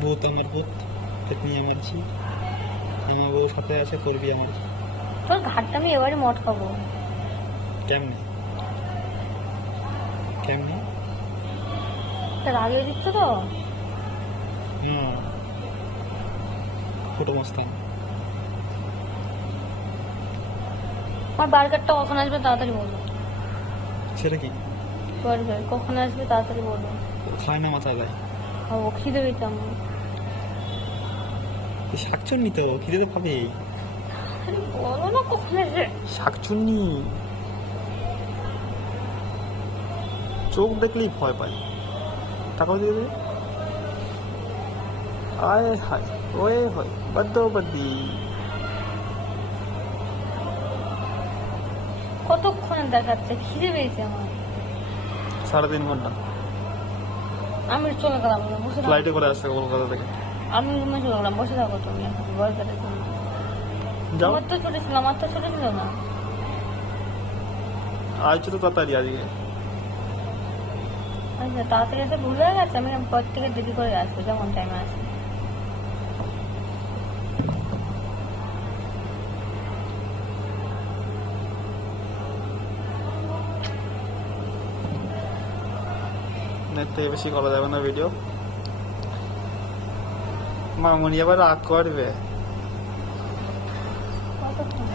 ভূত আমার ভূত, পেতনি আমার ঝি, আমার বউ সাথে আছে, করবি আমার ঝি। তোর ঘাটটা আমি এবারে মটকাবো। কেমনে কেমনে? তা রাগে দিচ্ছ তো? না, ফটো মস্তান। আমার বার্গারটা কখন আসবে তাড়াতাড়ি বলো। সেটা কি? বার্গার কখন আসবে তাড়াতাড়ি বলো। খায় না মাথা যায়। খাবো, খিদে পেয়েছে আমার। শাকচুন্নি তো, খিদে তো পাবে। আরে বলো না কখন আসবে। শাকচুন্নি চোখ দেখলেই ভয় পাই। টাকাও দিয়ে দেবে। আয় হায়, ওয়ে হয় বদ্দ বদ্দি। কতক্ষণ দেখাচ্ছে, খিদে পেয়েছে আমার। 3.5 ঘন্টা আমি চলে গেলাম না, বসে থাকো। ফ্লাইটে করে আসছে কলকাতা থেকে। আমি রুমে চলে গেলাম, বসে থাকো তুমি বার্গারের জন্য। যাও, আমার তো ছোট ছিল, আমার তো ছোট ছিল না। আইছো তো তাড়াতাড়ি আজকে। আচ্ছা তাড়াতাড়ি এসে ভুল হয়ে গেছে, আমি পর থেকে দেরি করে আসবো যখন টাইমে আসবো। নেট থেকে বেশি করা যাবে না ভিডিও। মামুনি আবার রাগ করবে। কতক্ষণ